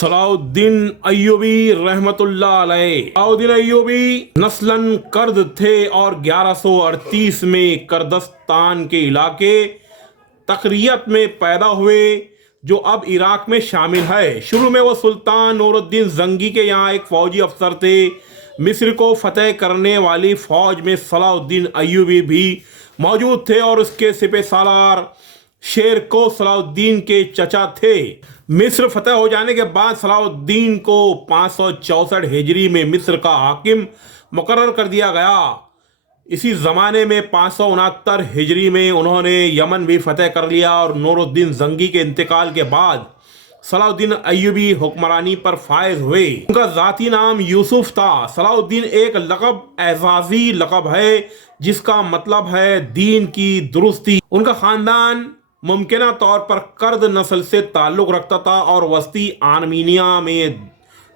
صلاح الدین ایوبی رحمت اللہ علیہ۔ صلاح الدین ایوبی نسلاً کرد تھے اور 1138 میں کردستان کے علاقے تقریت میں پیدا ہوئے جو اب عراق میں شامل ہے۔ شروع میں وہ سلطان نور الدین زنگی کے یہاں ایک فوجی افسر تھے۔ مصر کو فتح کرنے والی فوج میں صلاح الدین ایوبی بھی موجود تھے اور اس کے سپہ سالار شیر کو صلاح الدین کے چچا تھے۔ مصر فتح ہو جانے کے بعد صلاح الدین کو 564 ہجری میں مصر کا حاکم مقرر کر دیا گیا۔ اسی زمانے میں 569 ہجری میں انہوں نے یمن بھی فتح کر لیا اور نور الدین زنگی کے انتقال کے بعد صلاح الدین ایوبی حکمرانی پر فائز ہوئے۔ ان کا ذاتی نام یوسف تھا۔ صلاح الدین ایک لقب اعزازی لقب ہے جس کا مطلب ہے دین کی درستی۔ ان کا خاندان ممکنہ طور پر کرد نسل سے تعلق رکھتا تھا اور وسطی آرمینیا میں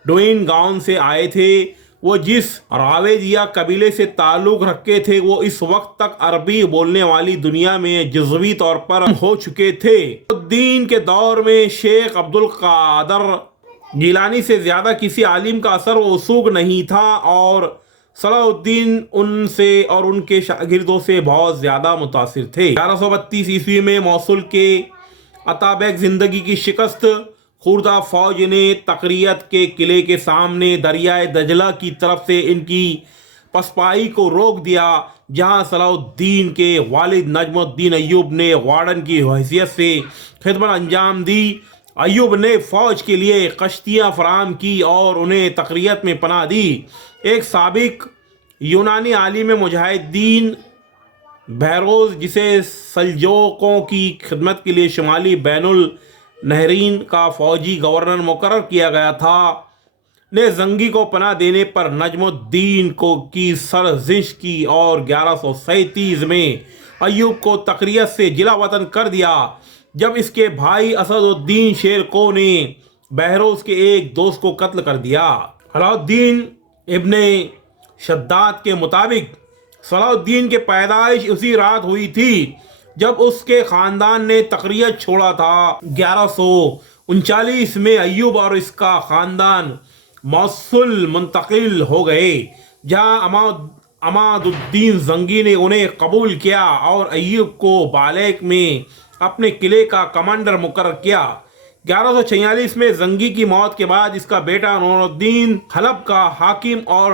ڈوین گاؤں سے آئے تھے۔ وہ جس راویدیہ قبیلے سے تعلق رکھتے تھے وہ اس وقت تک عربی بولنے والی دنیا میں جزوی طور پر ہو چکے تھے۔ الدین کے دور میں شیخ عبد القادر گیلانی سے زیادہ کسی عالم کا اثر و رسوخ نہیں تھا اور صلاح الدین ان سے اور ان کے شاگردوں سے بہت زیادہ متاثر تھے۔ 1132 عیسوی میں موصل کے اتابک زندگی کی شکست خوردہ فوج نے تقریت کے قلعے کے سامنے دریائے دجلہ کی طرف سے ان کی پسپائی کو روک دیا، جہاں صلاح الدین کے والد نجم الدین ایوب نے وارڈن کی حیثیت سے خدمت انجام دی۔ ایوب نے فوج کے لیے کشتیاں فراہم کی اور انہیں تقریت میں پناہ دی۔ ایک سابق یونانی عالم مجاہدین بہروز جسے سلجوقوں کی خدمت کے لیے شمالی بین النہرین کا فوجی گورنر مقرر کیا گیا تھا، نے زنگی کو پناہ دینے پر نجم الدین کی سرزنش کی اور 1137 میں ایوب کو تقریت سے جلا وطن کر دیا۔ جب اس کے بھائی اسد الدین شیر کو نے بہروز کے ایک دوست کو قتل کر دیا۔ صلاح الدین ابن شداد کے مطابق صلاح الدین کی پیدائش اسی رات ہوئی تھی جب اس کے خاندان نے تقریت چھوڑا تھا۔ 1139 میں ایوب اور اس کا خاندان موصل منتقل ہو گئے، جہاں عماد الدین زنگی نے انہیں قبول کیا اور ایوب کو بالیک میں اپنے قلعے کا کمانڈر مقرر کیا۔ 1146 میں زنگی کی موت کے بعد اس کا بیٹا نور الدین حلب کا حاکم اور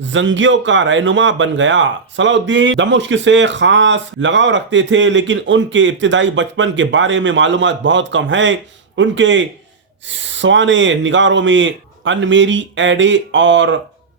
زنگیوں کا رہنما بن گیا۔ صلاح الدین دمشق سے خاص لگاؤ رکھتے تھے لیکن ان کے ابتدائی بچپن کے بارے میں معلومات بہت کم ہیں۔ ان کے سوانح نگاروں میں انمیری ایڈے اور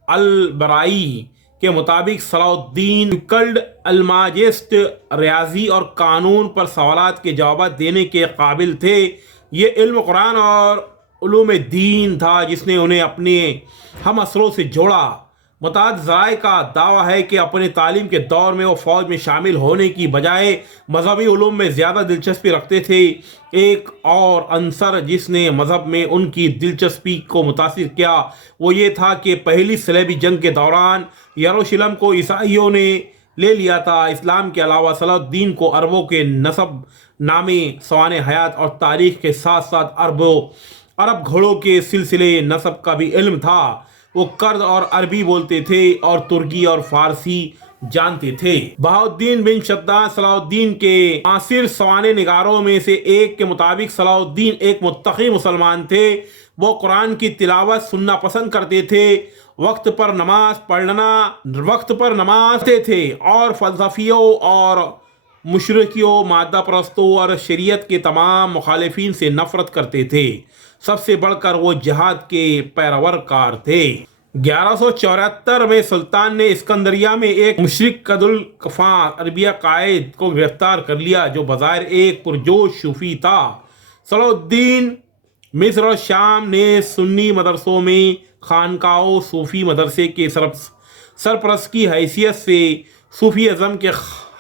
البرائی کے مطابق صلاح الدین کلڈ الماجسٹ ریاضی اور قانون پر سوالات کے جوابات دینے کے قابل تھے۔ یہ علم قرآن اور علوم دین تھا جس نے انہیں اپنے ہم عصروں سے جوڑا۔ متعدد ذرائع کا دعویٰ ہے کہ اپنے تعلیم کے دور میں وہ فوج میں شامل ہونے کی بجائے مذہبی علوم میں زیادہ دلچسپی رکھتے تھے۔ ایک اور عنصر جس نے مذہب میں ان کی دلچسپی کو متاثر کیا وہ یہ تھا کہ پہلی صلیبی جنگ کے دوران یروشلم کو عیسائیوں نے لے لیا تھا۔ اسلام کے علاوہ صلاح الدین کو عربوں کے نسب نامے، سوانح حیات اور تاریخ کے ساتھ ساتھ عرب گھوڑوں کے سلسلے نسب کا بھی علم تھا۔ وہ کرد اور عربی بولتے تھے اور ترکی اور فارسی جانتے تھے۔ بہاؤالدین بن شداد صلاح الدین کے معاصر سوانح نگاروں میں سے ایک کے مطابق صلاح الدین ایک متقی مسلمان تھے۔ وہ قرآن کی تلاوت سننا پسند کرتے تھے، وقت پر نماز پڑھتے تھے اور فلسفیوں اور مشرکیوں، مادہ پرستوں اور شریعت کے تمام مخالفین سے نفرت کرتے تھے۔ سب سے بڑھ کر وہ جہاد کے پیروکار تھے۔ 1174 میں سلطان نے اسکندریہ میں ایک مشرک قد الکفاں عربیہ قائد کو گرفتار کر لیا جو بظاہر ایک پرجوش صوفی تھا۔ صلاح الدین مصر اور شام نے سنی مدرسوں میں خانقاہوں صوفی مدرسے کے سرپرست کی حیثیت سے صوفی ازم کے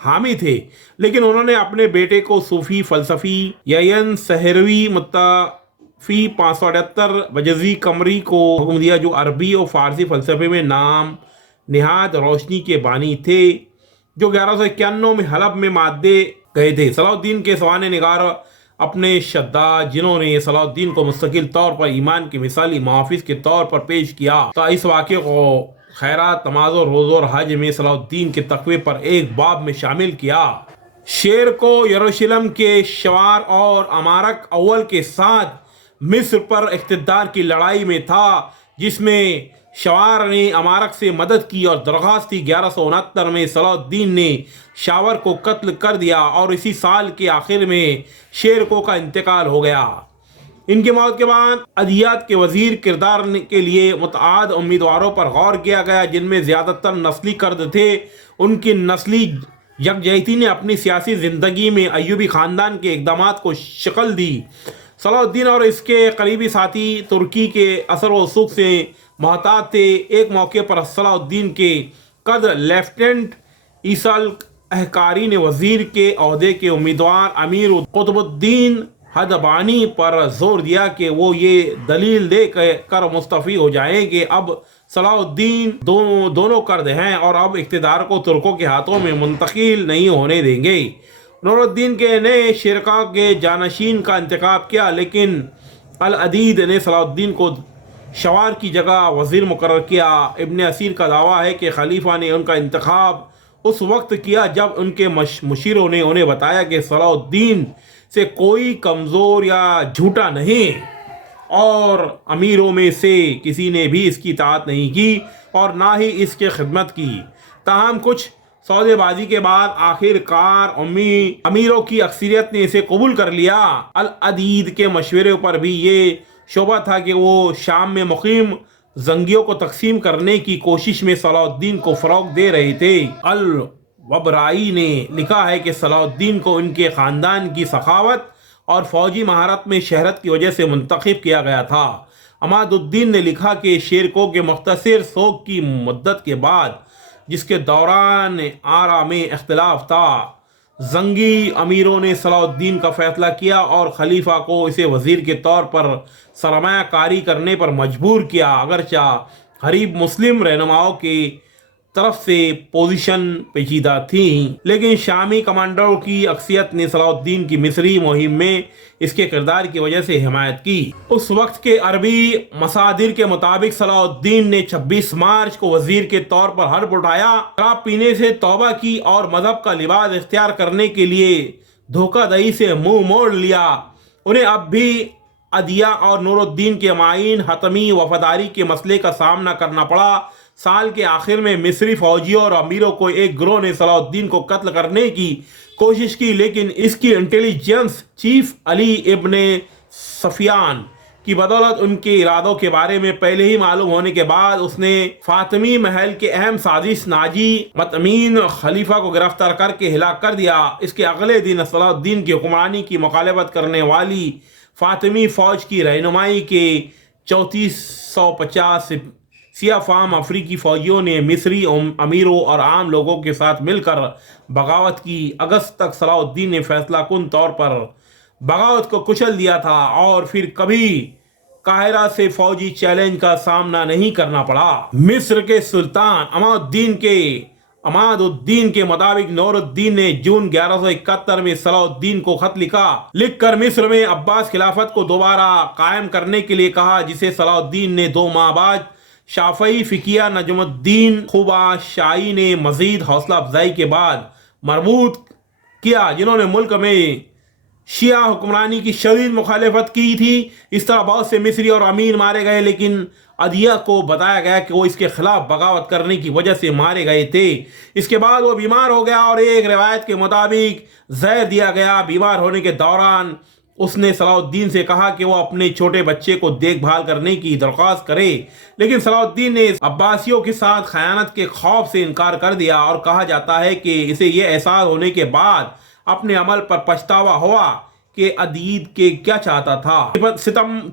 حامی تھے، لیکن انہوں نے اپنے بیٹے کو صوفی فلسفی یعین سہروی متوفی 578 بجزی قمری کو حکم دیا جو عربی اور فارسی فلسفے میں نام نہاد روشنی کے بانی تھے، جو 1191 میں حلب میں مادے گئے تھے۔ صلاح الدین کے سوانح نگار اپنے شداد جنہوں نے صلاح الدین کو مستقل طور پر ایمان کے مثالی محافظ کے طور پر پیش کیا، تا اس واقعے کو خیرات، نماز و روزہ اور حج میں صلاح الدین کے تقوی پر ایک باب میں شامل کیا۔ شیر کو یروشلم کے شوار اور امارک اول کے ساتھ مصر پر اقتدار کی لڑائی میں تھا، جس میں شوار نے امارک سے مدد کی اور درخواست کی۔ 1169 میں صلاح الدین نے شاور کو قتل کر دیا اور اسی سال کے آخر میں شیرکو کا انتقال ہو گیا۔ ان کی موت کے بعد ادیات کے وزیر کردار کے لیے متعدد امیدواروں پر غور کیا گیا، جن میں زیادہ تر نسلی کرد تھے۔ ان کی نسلی یکجہتی نے اپنی سیاسی زندگی میں ایوبی خاندان کے اقدامات کو شکل دی۔ صلاح الدین اور اس کے قریبی ساتھی ترکی کے اثر و رسوخ سے محتاط تھے۔ ایک موقع پر صلاح الدین کے قد لیفٹیننٹ عیسیٰ احکاری نے وزیر کے عہدے کے امیدوار امیر قطب الدین حدبانی پر زور دیا کہ وہ یہ دلیل دے کر مستعفی ہو جائیں کہ اب صلاح الدین دونوں کرد ہیں اور اب اقتدار کو ترکوں کے ہاتھوں میں منتقل نہیں ہونے دیں گے۔ نور الدین کے نئے شرکا کے جانشین کا انتخاب کیا، لیکن العدید نے صلاح الدین کو شوار کی جگہ وزیر مقرر کیا۔ ابن اسیر کا دعویٰ ہے کہ خلیفہ نے ان کا انتخاب اس وقت کیا جب ان کے مشیروں نے انہیں بتایا کہ صلاح الدین سے کوئی کمزور یا جھوٹا نہیں، اور امیروں میں سے کسی نے بھی اس کی اطاعت نہیں کی اور نہ ہی اس کی خدمت کی۔ تاہم کچھ سودے بازی کے بعد آخر کار امیروں کی اکثریت نے اسے قبول کر لیا۔ العدید کے مشورے پر بھی یہ شبہ تھا کہ وہ شام میں مقیم زنگیوں کو تقسیم کرنے کی کوشش میں صلاح الدین کو فروغ دے رہے تھے۔ الوبرائی نے لکھا ہے کہ صلاح الدین کو ان کے خاندان کی سخاوت اور فوجی مہارت میں شہرت کی وجہ سے منتخب کیا گیا تھا۔ عماد الدین نے لکھا کہ شیرکو کے مختصر سوگ کی مدت کے بعد، جس کے دوران آرا میں اختلاف تھا، زنگی امیروں نے صلاح الدین کا فیصلہ کیا اور خلیفہ کو اسے وزیر کے طور پر سرمایہ کاری کرنے پر مجبور کیا۔ اگرچہ غریب مسلم رہنماؤں کی طرف سے پوزیشن پیچیدہ تھیں، لیکن شامی کمانڈروں کی اکثریت نے صلاح الدین کی مصری مہم میں اس کے کردار کی وجہ سے حمایت کی۔ اس وقت کے عربی مصادر کے مطابق صلاح الدین نے 26 مارچ کو وزیر کے طور پر حلف اٹھایا، شراب پینے سے توبہ کی اور مذہب کا لباس اختیار کرنے کے لیے دھوکہ دہی سے منہ موڑ لیا۔ انہیں اب بھی عدیہ اور نور الدین کے مابین حتمی وفاداری کے مسئلے کا سامنا کرنا پڑا۔ سال کے آخر میں مصری فوجیوں اور امیروں کو ایک گروہ نے صلاح الدین کو قتل کرنے کی کوشش کی، لیکن اس کی انٹیلیجنس چیف علی ابن سفیان کی بدولت ان کے ارادوں کے بارے میں پہلے ہی معلوم ہونے کے بعد اس نے فاطمی محل کے اہم سازش ناجی مطمئن خلیفہ کو گرفتار کر کے ہلاک کر دیا۔ اس کے اگلے دن صلاح الدین کی حکمرانی کی مخالفت کرنے والی فاطمی فوج کی رہنمائی کے 3450 سیاہ فام افریقی فوجیوں نے مصری امیروں اور عام لوگوں کے ساتھ مل کر بغاوت کی۔ اگست تک صلاح الدین نے فیصلہ کن طور پر بغاوت کو کچل دیا تھا اور پھر کبھی قاہرہ سے فوجی چیلنج کا سامنا نہیں کرنا پڑا۔ مصر کے سلطان عماد الدین کے مطابق نور الدین نے جون 1171 میں صلاح الدین کو خط لکھ کر مصر میں عباس خلافت کو دوبارہ قائم کرنے کے لیے کہا، جسے صلاح الدین نے 2 ماہ بعد شافعی فقیہ نجم الدین خوباشائی نے مزید حوصلہ افزائی کے بعد مربوط کیا، جنہوں نے ملک میں شیعہ حکمرانی کی شدید مخالفت کی تھی۔ اس طرح بہت سے مصری اور امیر مارے گئے، لیکن عدیہ کو بتایا گیا کہ وہ اس کے خلاف بغاوت کرنے کی وجہ سے مارے گئے تھے۔ اس کے بعد وہ بیمار ہو گیا اور ایک روایت کے مطابق زہر دیا گیا۔ بیمار ہونے کے دوران اس نے صلاح الدین سے کہا کہ وہ اپنے چھوٹے بچے کو دیکھ بھال کرنے کی درخواست کرے، لیکن صلاح الدین نے عباسیوں کے ساتھ خیانت کے خوف سے انکار کر دیا، اور کہا جاتا ہے کہ اسے یہ احساس ہونے کے بعد اپنے عمل پر پچھتاوا ہوا کہ عدید کے کیا چاہتا تھا۔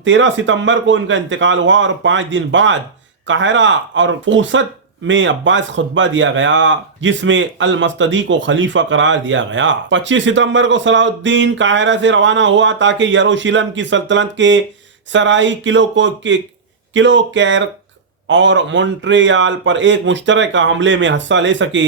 13 ستمبر کو ان کا انتقال ہوا اور 5 دن بعد قاہرہ اور فوست میں عباس خطبہ دیا گیا، جس میں المستدی کو خلیفہ قرار دیا گیا۔ 25 ستمبر کو صلاح الدین قاہرہ سے روانہ ہوا تاکہ یروشلم کی سلطنت کے سرائی کلو کیرک اور مونٹریال پر ایک مشترکہ حملے میں حصہ لے سکے۔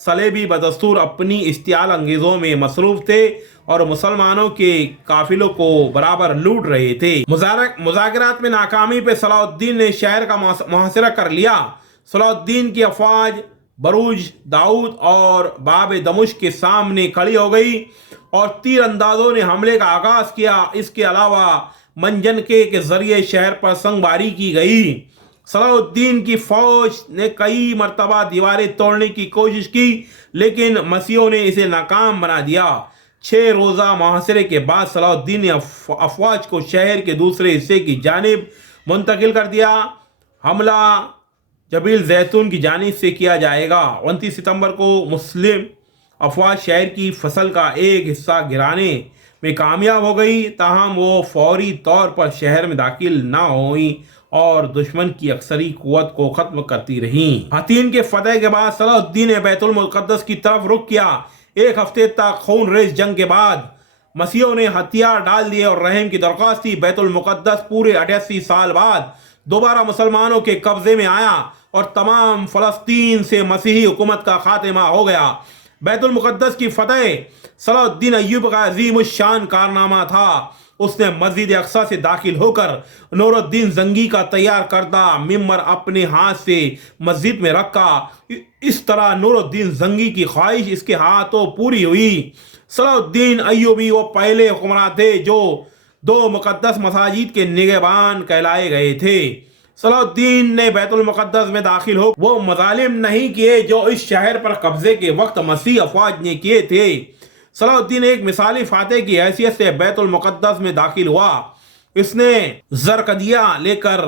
صلیبی بدستور اپنی اشتعال انگیزوں میں مصروف تھے اور مسلمانوں کے قافلوں کو برابر لوٹ رہے تھے۔ مذاکرات میں ناکامی پہ صلاح الدین نے شہر کا محاصرہ کر لیا۔ صلاح الدین کی افواج بروج داؤد اور باب دمشق کے سامنے کھڑی ہو گئی اور تیر اندازوں نے حملے کا آغاز کیا۔ اس کے علاوہ منجنکے کے ذریعے شہر پر سنگ باری کی گئی۔ صلاح الدین کی فوج نے کئی مرتبہ دیواریں توڑنے کی کوشش کی لیکن مسیحیوں نے اسے ناکام بنا دیا۔ 6 روزہ محاصرے کے بعد صلاح الدین نے افواج کو شہر کے دوسرے حصے کی جانب منتقل کر دیا۔ حملہ جبیل زیتون کی جانب سے کیا جائے گا۔ 29 ستمبر کو مسلم افواج شہر کی فصل کا ایک حصہ گرانے میں کامیاب ہو گئی، تاہم وہ فوری طور پر شہر میں داخل نہ ہوئیں اور دشمن کی اکثری قوت کو ختم کرتی رہیں۔ حطین کے فتح کے بعد صلاح الدین نے بیت المقدس کی طرف رخ کیا۔ ایک ہفتے تک خون ریز جنگ کے بعد مسیحیوں نے ہتھیار ڈال دیے اور رحم کی درخواست کی۔ بیت المقدس پورے 88 سال بعد دوبارہ مسلمانوں کے قبضے میں آیا اور تمام فلسطین سے مسیحی حکومت کا خاتمہ ہو گیا۔ بیت المقدس کی فتح صلاح الدین ایوبی کا عظیم الشان کارنامہ تھا۔ اس نے مسجد اقصی سے داخل ہو کر نور الدین زنگی کا تیار کردہ ممبر اپنے ہاتھ سے مسجد میں رکھا۔ اس طرح نور الدین زنگی کی خواہش اس کے ہاتھوں پوری ہوئی۔ صلاح الدین ایوبی وہ پہلے حکمراں تھے جو 2 مقدس مساجد کے نگہبان کہلائے گئے تھے۔ صلاح الدین نے بیت المقدس میں داخل ہو وہ مظالم نہیں کیے جو اس شہر پر قبضے کے وقت مسیح افواج نے کیے تھے۔ صلاح الدین ایک مثالی فاتح کی حیثیت سے بیت المقدس میں داخل ہوا۔ اس نے زرقدیہ لے کر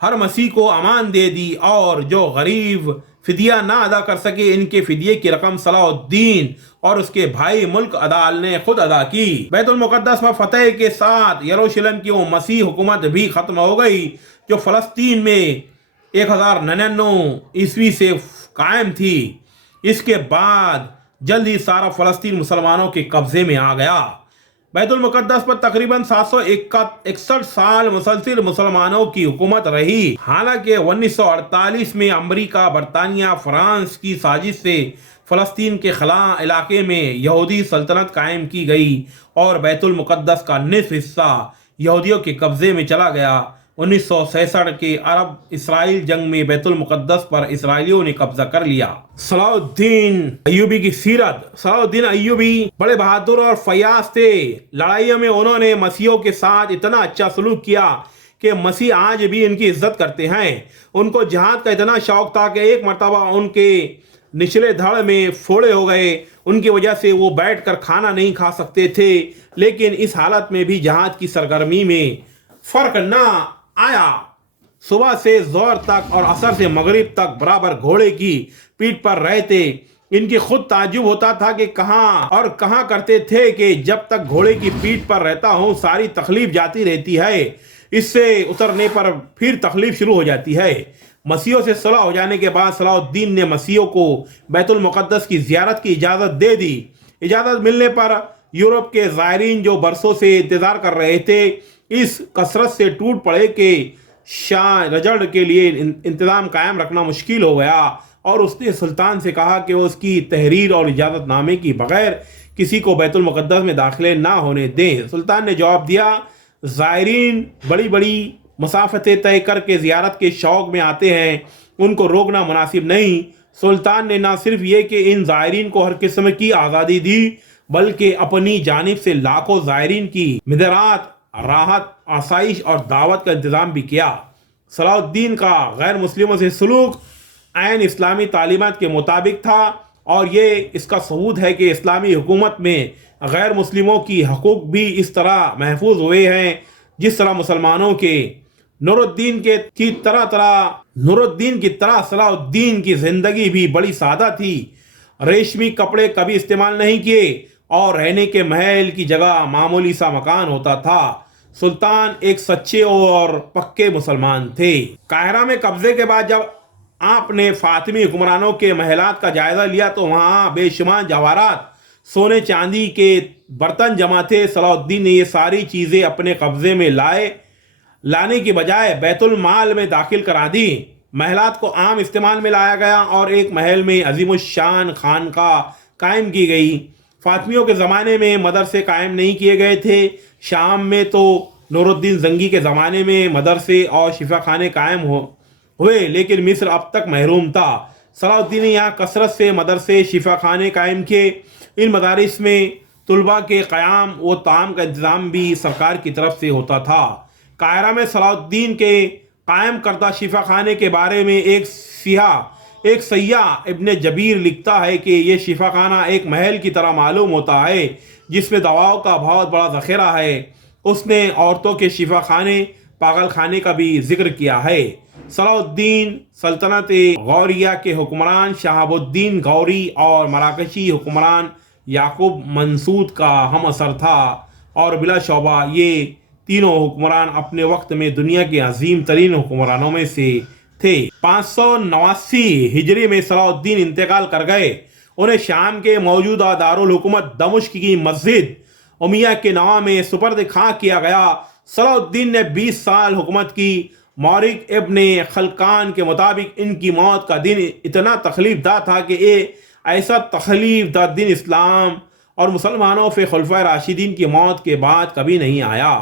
ہر مسیح کو امان دے دی اور جو غریب فدیہ نہ ادا کر سکے ان کے فدیے کی رقم صلاح الدین اور اس کے بھائی ملک عدال نے خود ادا کی۔ بیت المقدس پر فتح کے ساتھ یروشلم کی وہ مسیح حکومت بھی ختم ہو گئی جو فلسطین میں 1099 عیسوی سے قائم تھی۔ اس کے بعد جلد ہی سارا فلسطین مسلمانوں کے قبضے میں آ گیا۔ بیت المقدس پر تقریباً 761 سال مسلسل مسلمانوں کی حکومت رہی، حالانکہ 1948 میں امریکہ، برطانیہ، فرانس کی سازش سے فلسطین کے خلا علاقے میں یہودی سلطنت قائم کی گئی اور بیت المقدس کا نصف حصہ یہودیوں کے قبضے میں چلا گیا۔ 1966 کے عرب اسرائیل جنگ میں بیت المقدس پر اسرائیلیوں نے قبضہ کر لیا۔ صلاح الدین ایوبی کی سیرت۔ صلاح الدین ایوبی بڑے بہادر اور فیاض تھے۔ لڑائیوں میں انہوں نے مسیحیوں کے ساتھ اتنا اچھا سلوک کیا کہ مسیح آج بھی ان کی عزت کرتے ہیں۔ ان کو جہاد کا اتنا شوق تھا کہ ایک مرتبہ ان کے نچلے دھڑ میں پھوڑے ہو گئے، ان کی وجہ سے وہ بیٹھ کر کھانا نہیں کھا سکتے تھے، لیکن اس حالت میں بھی جہاد کی سرگرمی میں فرق نہ آیا۔ صبح سے زور تک اور عصر سے مغرب تک برابر گھوڑے کی پیٹھ پر رہتے۔ ان کی خود تعجب ہوتا تھا کہ کہاں کرتے تھے کہ جب تک گھوڑے کی پیٹھ پر رہتا ہوں ساری تکلیف جاتی رہتی ہے، اس سے اترنے پر پھر تکلیف شروع ہو جاتی ہے۔ مسیحیوں سے صلح ہو جانے کے بعد صلاح الدین نے مسیحیوں کو بیت المقدس کی زیارت کی اجازت دے دی۔ اجازت ملنے پر یورپ کے زائرین جو برسوں سے انتظار کر رہے تھے اس کثرت سے ٹوٹ پڑے کہ شاہ رجڑ کے لیے انتظام قائم رکھنا مشکل ہو گیا اور اس نے سلطان سے کہا کہ وہ اس کی تحریر اور اجازت نامے کی بغیر کسی کو بیت المقدس میں داخلے نہ ہونے دیں۔ سلطان نے جواب دیا، زائرین بڑی بڑی مسافتیں طے کر کے زیارت کے شوق میں آتے ہیں، ان کو روکنا مناسب نہیں۔ سلطان نے نہ صرف یہ کہ ان زائرین کو ہر قسم کی آزادی دی بلکہ اپنی جانب سے لاکھوں زائرین کی مدرات، راحت، آسائش اور دعوت کا انتظام بھی کیا۔ صلاح الدین کا غیر مسلموں سے سلوک عین اسلامی تعلیمات کے مطابق تھا اور یہ اس کا ثبوت ہے کہ اسلامی حکومت میں غیر مسلموں کی حقوق بھی اس طرح محفوظ ہوئے ہیں جس طرح مسلمانوں کے۔ نور الدین کی طرح صلاح الدین کی زندگی بھی بڑی سادہ تھی۔ ریشمی کپڑے کبھی استعمال نہیں کیے اور رہنے کے محل کی جگہ معمولی سا مکان ہوتا تھا۔ سلطان ایک سچے اور پکے مسلمان تھے۔ قاہرہ میں قبضے کے بعد جب آپ نے فاطمی حکمرانوں کے محلات کا جائزہ لیا تو وہاں بے شمار جواہرات، سونے چاندی کے برتن جمع تھے۔ صلاح الدین نے یہ ساری چیزیں اپنے قبضے میں لانے کی بجائے بیت المال میں داخل کرا دی۔ محلات کو عام استعمال میں لایا گیا اور ایک محل میں عظیم الشان خانقاہ قائم کی گئی۔ فاطمیوں کے زمانے میں مدرسے قائم نہیں کیے گئے تھے۔ شام میں تو نور الدین زنگی کے زمانے میں مدرسے اور شفا خانے قائم ہوئے، لیکن مصر اب تک محروم تھا۔ صلاح الدین نے یہاں کثرت سے مدرسے شفا خانے قائم کیے۔ ان مدارس میں طلباء کے قیام و طعام کا انتظام بھی سرکار کی طرف سے ہوتا تھا۔ قاہرہ میں صلاح الدین کے قائم کردہ شفا خانے کے بارے میں ایک سیاح ابن جبیر لکھتا ہے کہ یہ شفا خانہ ایک محل کی طرح معلوم ہوتا ہے جس میں دواؤں کا بہت بڑا ذخیرہ ہے۔ اس نے عورتوں کے شفا خانے، پاگل خانے کا بھی ذکر کیا ہے۔ صلاح الدین سلطنت غوریہ کے حکمران شہاب الدین غوری اور مراکشی حکمران یعقوب منصور کا ہم اثر تھا، اور بلا شبہ یہ تینوں حکمران اپنے وقت میں دنیا کے عظیم ترین حکمرانوں میں سے تھے۔ 589 ہجری میں صلاح الدین انتقال کر گئے۔ انہیں شام کے موجودہ دارالحکومت دمشق کی مسجد امیہ کے نوہ میں سپرد خاں کیا گیا۔ صلاح الدین نے 20 سال حکومت کی۔ مورخ ابن خلقان کے مطابق ان کی موت کا دن اتنا تکلیف دہ تھا کہ ایسا تکلیف دہ دن اسلام اور مسلمانوں کے خلفائے راشدین کی موت کے بعد کبھی نہیں آیا۔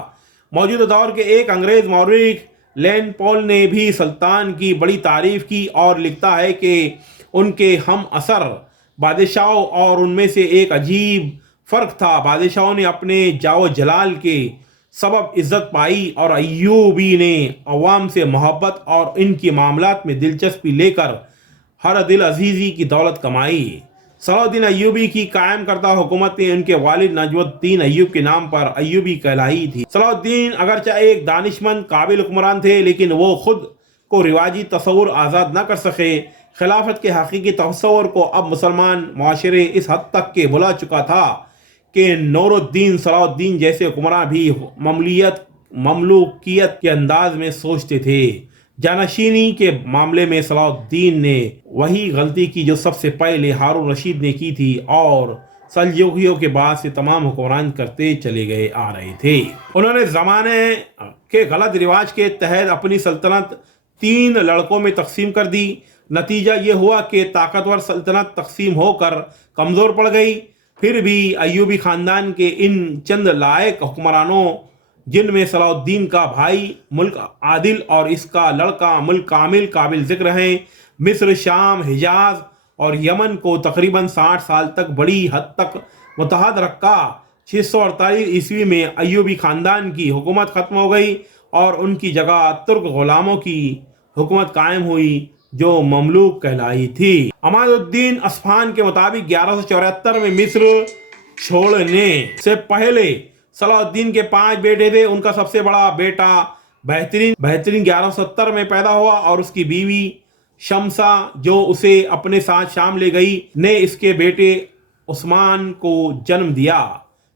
موجودہ دور کے ایک انگریز مورخ لین پول نے بھی سلطان کی بڑی تعریف کی اور لکھتا ہے کہ ان کے ہم اثر بادشاہوں اور ان میں سے ایک عجیب فرق تھا۔ بادشاہوں نے اپنے جاو جلال کے سبب عزت پائی اور ایوبی نے عوام سے محبت اور ان کی معاملات میں دلچسپی لے کر ہر دل عزیزی کی دولت کمائی۔ صلاح الدین ایوبی کی قائم کردہ حکومت نے ان کے والد نجم الدین ایوب کے نام پر ایوبی کہلائی تھی۔ صلاح الدین اگرچہ ایک دانشمند قابل حکمران تھے، لیکن وہ خود کو رواجی تصور آزاد نہ کر سکے۔ خلافت کے حقیقی تصور کو اب مسلمان معاشرے اس حد تک کہ بھلا چکا تھا کہ نور الدین صلاح الدین جیسے حکمراں بھی مملوکیت کے انداز میں سوچتے تھے۔ جانشینی کے معاملے میں صلاح الدین نے وہی غلطی کی جو سب سے پہلے ہارون رشید نے کی تھی اور سلجوقیوں کے بعد سے تمام حکمران کرتے چلے آ رہے تھے۔ انہوں نے زمانے کے غلط رواج کے تحت اپنی سلطنت 3 لڑکوں میں تقسیم کر دی۔ نتیجہ یہ ہوا کہ طاقتور سلطنت تقسیم ہو کر کمزور پڑ گئی۔ پھر بھی ایوبی خاندان کے ان چند لائق حکمرانوں، جن میں صلاح الدین کا بھائی ملک عادل اور اس کا لڑکا ملک کامل قابل ذکر ہیں، مصر، شام، حجاز اور یمن کو تقریباً 60 سال تک بڑی حد تک متحد رکھا۔ 648 عیسوی میں ایوبی خاندان کی حکومت ختم ہو گئی اور ان کی جگہ ترک غلاموں کی حکومت قائم ہوئی جو مملوک کہلائی تھی۔ عماد الدین اصفہان کے مطابق 1174 میں مصر چھوڑنے سے پہلے صلاح الدین کے 5 بیٹے تھے۔ ان کا سب سے بڑا بیٹا بہترین 1170 میں پیدا ہوا اور اس کی بیوی شمسہ جو اسے اپنے ساتھ شام لے گئی نے اس کے بیٹے عثمان کو جنم دیا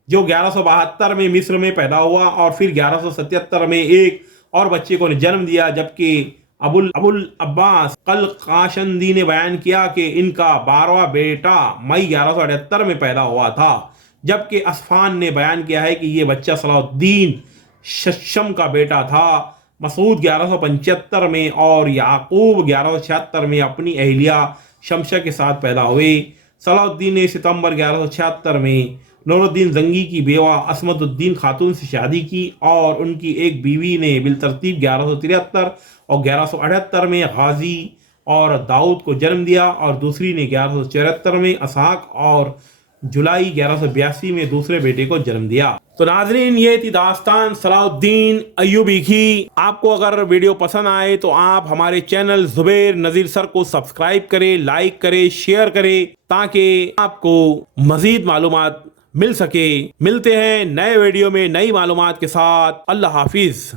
جو 1172 میں مصر میں پیدا ہوا، اور پھر 1177 میں ایک اور بچے کو جنم دیا، جبکہ ابو العباس قلقاشندی نے بیان کیا کہ ان کا 12واں بیٹا مئی 1178 میں پیدا ہوا تھا، جبکہ اصفہان نے بیان کیا ہے کہ یہ بچہ صلاح الدین ششم کا بیٹا تھا۔ مسعود 1175 میں اور یعقوب 1176 میں اپنی اہلیہ شمشہ کے ساتھ پیدا ہوئے۔ صلاح الدین نے ستمبر 1176 میں نور الدین زنگی کی بیوہ عصمت الدین خاتون سے شادی کی اور ان کی ایک بیوی نے بالترتیب 1173 اور 1178 میں غازی اور داؤد کو جنم دیا، اور دوسری نے 1174 میں اسحاق اور جولائی 1182 میں دوسرے بیٹے کو جنم دیا۔ تو ناظرین، یہ تھی داستان صلاح الدین ایوبی کی۔ آپ کو اگر ویڈیو پسند آئے تو آپ ہمارے چینل زبیر نذیر سر کو سبسکرائب کریں، لائک کریں، شیئر کریں تاکہ آپ کو مزید معلومات مل سکے۔ ملتے ہیں نئے ویڈیو میں نئی معلومات کے ساتھ۔ اللہ حافظ۔